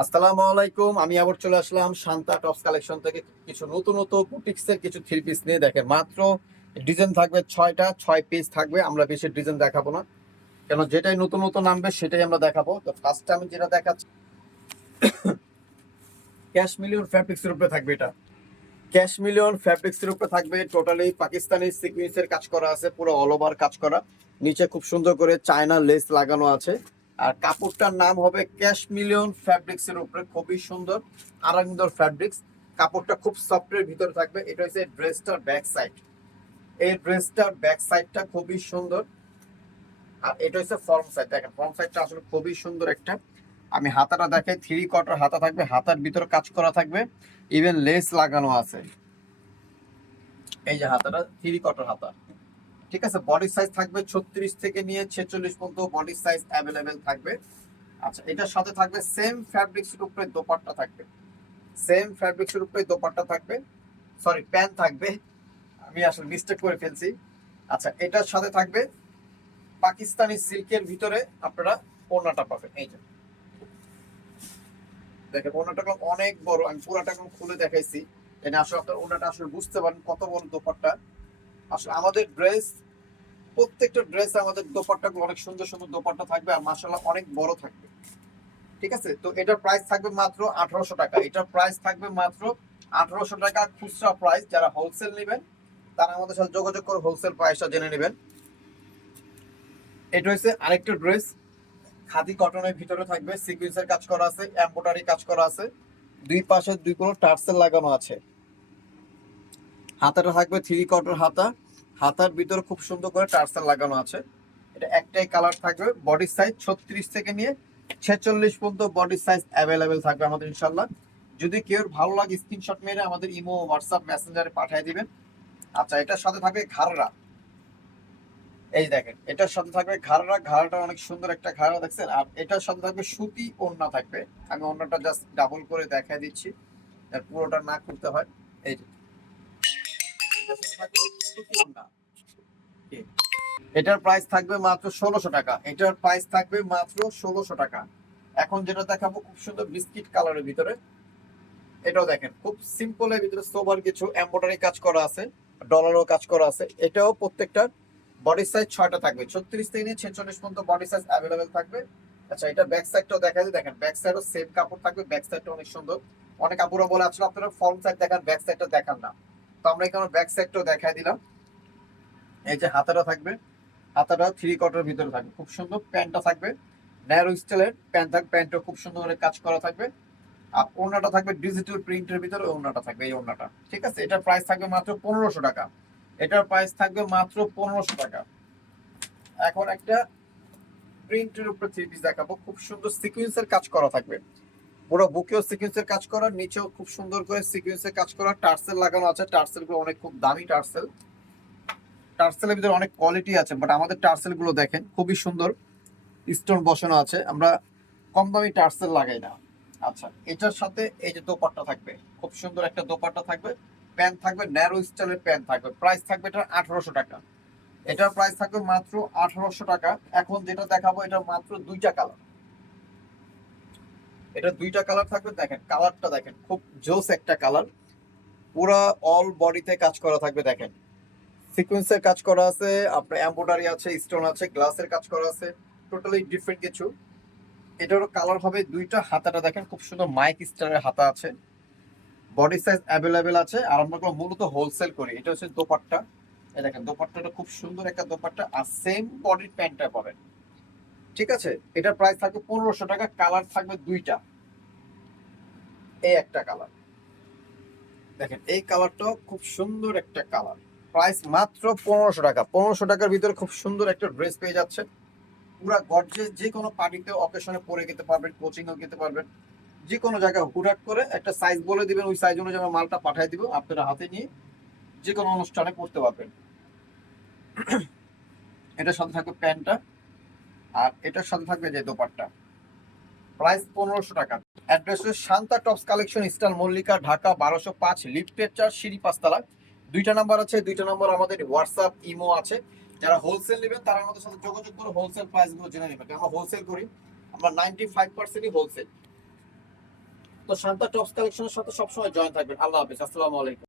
আসসালামু আলাইকুম। আমি আবার চলে আসলাম শান্তা টপস কালেকশন থেকে কিছু নতুন নতুন বুটিক্সের কিছু থ্রি পিস নিয়ে। দেখেন, মাত্র ডিজাইন থাকবে 6টা, 6 পিস থাকবে। আমরা বেশি ডিজাইন দেখাবো না, কেন যেটাই নতুন নতুন নামবে সেটাই আমরা দেখাবো। তো ফার্স্ট আমি যেটা দেখাচ্ছি, ক্যাশ মিলিয়ন ফ্যাব্রিক্সের উপরে থাকবে। এটা ক্যাশ মিলিয়ন ফ্যাব্রিক্সের উপরে থাকবে। টোটালি পাকিস্তানি সিকুয়েন্সের কাজ করা আছে, পুরো অল ওভার কাজ করা। নিচে খুব সুন্দর করে চায়না লেস লাগানো আছে। আর কাপড়টার নাম হবে ক্যাশ মিলিয়ন ফ্যাব্রিক্সের উপরে, খুবই সুন্দর আরামদায়ক ফ্যাব্রিক্স। কাপড়টা খুব সফটের ভিতরে থাকবে। এটা হচ্ছে ড্রেসটার ব্যাক সাইড। এই ড্রেসটার ব্যাক সাইডটা খুবই সুন্দর। আর এটা হচ্ছে ফ্রন্ট সাইড। দেখেন, ফ্রন্ট সাইডটা আসলে খুবই সুন্দর একটা। আমি হাতাটা দেখাই, 3/4 হাতা থাকবে। হাতার ভিতরে কাজ করা থাকবে, ইভেন লেস লাগানো আছে। এই যে হাতাটা 3/4 হাতা, ঠিক আছে। বডি সাইজ থাকবে 36 থেকে নিয়ে 46 পর্যন্ত বডি সাইজ অ্যাভেলেবেল থাকবে। আচ্ছা, এটার সাথে থাকবে সেম ফ্যাব্রিক্সের উপরে দোপাট্টা থাকবে। সেম ফ্যাব্রিক্সের উপরে দোপাট্টা থাকবে, সরি প্যান্ট থাকবে। আমি আসলে মিস্টেক করে ফেলছি। আচ্ছা, এটার সাথে থাকবে পাকিস্তানি সিল্কের ভিতরে আপনারা ওড়নাটা পাবেন। এই যে দেখেন, ওড়নাটা অনেক বড়। আমি পুরাটা খুলে দেখাইছি, এটা আসলে আপনার ওড়নাটা আসলে বুঝতে পারেন কত বড় দোপাট্টা। আসলে আমাদের ড্রেস, প্রত্যেকটা ড্রেস আমাদের দোপাট্টাগুলো অনেক সুন্দর সুন্দর দোপাট্টা থাকবে, আর মাশাআল্লাহ অনেক বড় থাকবে। ঠিক আছে, তো এটার প্রাইস থাকবে মাত্র 1800 টাকা। এটার প্রাইস থাকবে মাত্র 1800 টাকা খুচরা প্রাইস। যারা হোলসেল নেবেন তারা আমাদের সাথে যোগাযোগ করে হোলসেল প্রাইসটা জেনে নেবেন। এটা হচ্ছে আরেকটা ড্রেস, খাদি কটনের ভিতরে থাকবে। সিকুয়েন্সের কাজ করা আছে, এমব্রয়ডারি কাজ করা আছে, দুই পাশে দুই কোনো টার্সেল লাগানো আছে। হাতাটা থাকবে 3/4 হাতা। হাতার ভিতরে খুব সুন্দর করে টার্সেল লাগানো আছে। এটা একটাই কালার থাকবে। বডি সাইজ 36 থেকে নিয়ে 46 পর্যন্ত বডি সাইজ অ্যাভেলেবেল থাকবে আমাদের ইনশাল্লাহ। যদি কেউ ভালো লাগে স্ক্রিনশট মেরে আমাদের ইমো, হোয়াটসঅ্যাপ, মেসেঞ্জারে পাঠিয়ে দিবেন। আচ্ছা, এটার সাথে থাকবে ঘাড়রা। এই দেখেন, এটার সাথে থাকবে ঘাড়রা। ঘাড়টা অনেক সুন্দর একটা ঘাড়া, দেখছেন। আর এটার সাথে থাকবে সুতি ওড়না থাকবে। আমি ওড়নাটা জাস্ট ডাবল করে দেখাই দিচ্ছি, পুরোটা না করতে হয়। এই যে এটার সাথে থাকবে সুতি ওড়না। এটার প্রাইস থাকবে মাত্র 1600 টাকা। এটার প্রাইস থাকবে মাত্র 1600 টাকা। এখন যেটা দেখাবো খুব সুন্দর বিস্কিট কালারের ভিতরে। এটাও দেখেন, খুব সিম্পলের ভিতরে সোবার কিছু এমব্রয়ডারি কাজ করা আছে, ডলারও কাজ করা আছে। এটাও প্রত্যেকটা বডি সাইজ 6টা থাকবে। 36 থেকে নিয়ে 46 পর্যন্ত বডি সাইজ অ্যাভেলেবেল থাকবে। আচ্ছা, এটা ব্যাক সাইডটাও দেখা যায়। দেখেন, ব্যাক সাইডও সেম কাপড় থাকবে। ব্যাক সাইডটা অনেক সুন্দর। অনেক আপুরা বলে আসলে আপনারা ফ্রন্ট সাইড দেখান, ব্যাক সাইডটা দেখান না। তো আমরা এখানে ব্যাক সাইডটাও দেখাই দিলাম। এই যে হাতাটা থাকবে, হাতাটা 3/4 ভিতরে থাকবে। খুব সুন্দর প্যান্টটা থাকবে, ন্যারো স্টাইলের প্যান্ট থাকবে। প্যান্টও খুব সুন্দর করে কাজ করা থাকবে। আর ওড়নাটা থাকবে ডিজিটাল প্রিন্টের ভিতরে। ওড়নাটা থাকবে এই ওড়নাটা, ঠিক আছে। এটার প্রাইস থাকবে মাত্র 1500 টাকা। এটার প্রাইস থাকবে মাত্র 1500 টাকা। এখন একটা প্রিন্টের উপরে থ্রি পিস দেখাবো। খুব সুন্দর সিকুয়েন্সের কাজ করা থাকবে। পুরো বুকেও সিকুয়েন্সের কাজ করা, নিচেও খুব সুন্দর করে সিকুয়েন্সের কাজ করা। টার্সেল লাগানো আছে। টার্সেল গুলো অনেক খুব দামি টার্সেল। টার্সেলের ভিতরে অনেক কোয়ালিটি আছে, বাট আমাদের টার্সেল গুলো দেখেন খুবই সুন্দর, স্টোন বসানো আছে। আমরা কম দামি টার্সেল লাগাই না। আচ্ছা, এটার সাথে এই যে দোপাট্টা থাকবে, খুব সুন্দর একটা দোপাট্টা থাকবে। প্যান্ট থাকবে ন্যারো স্টাইলের প্যান্ট থাকবে। প্রাইস থাকবে এটা 1800 টাকা। এটার প্রাইস থাকবে মাত্র 1800 টাকা। এখন যেটা দেখাবো এটা মাত্র দুইটা কালার। এটা দুইটা কালার থাকবে। দেখেন কালারটা, দেখেন খুব জোস একটা কালার। পুরা অল বডিতে কাজ করা থাকবে। দেখেন সিকোয়েন্সের কাজ করা আছে, আপনার এমব্রয়ডারি আছে, স্টোন আছে, গ্লাসের কাজ করা আছে। টোটালি ডিফারেন্ট কিছু। এটারও কালার হবে দুইটা। হাতাটা দেখেন খুব সুন্দর মাইক স্টারের হাতা আছে। বডি সাইজ অ্যাভেলেবেল আছে। আর আমরা মূলত হোলসেল করি। এটা হচ্ছে দোপাট্টা। এই দেখেন, দোপাট্টাটা খুব সুন্দর একটা দোপাট্টা। আর সেম বডির প্যান্টটা পাবেন, ঠিক আছে। এটার প্রাইস থাকবে 1500 টাকা। কালার থাকবে দুইটা। এই একটা কালার দেখেন, এই কালারটাও খুব সুন্দর একটা কালার। প্রাইস মাত্র 1500 টাকা। 1500 টাকার ভিতরে খুব সুন্দর একটা ড্রেস পেয়ে যাচ্ছে। পুরা গর্জেস, যে কোনো পার্টিতে অকেশনে পরে যেতে পারবেন, কোচিংও যেতে পারবেন। যে কোনো জায়গায় হুটহাট করে একটা সাইজ বলে দিবেন, ওই সাইজ অনুযায়ী আমরা মালটা পাঠিয়ে দিব। আপনারা হাতে নিয়ে যে কোনো অনুষ্ঠানে পড়তে পারবেন। এটার সাথে থাকবে প্যান্টটা, আর এটার সাথে থাকবে যে দোপাট্টা। প্রাইস 1500 টাকা। অ্যাড্রেস হচ্ছে Shanta tops collection, style Mallika, Dhaka 1205, লিফটের 4, সিঁড়ি 5 তলা। দুইটা নাম্বার আছে। দুইটা নাম্বার আমাদের হোয়াটসঅ্যাপ, ইমো আছে। যারা হোলসেল নেবেন তারা আমাদের সাথে যোগাযোগ করে হোলসেল প্রাইস গুলো জেনে নেবেন। আমরা হোলসেল করি, আমরা 95%ই হোলসেল। তো শান্তা টপস কালেকশনের সাথে সবসময় জয়েন থাকবেন। আল্লাহ হাফেজ, আসসালামু আলাইকুম।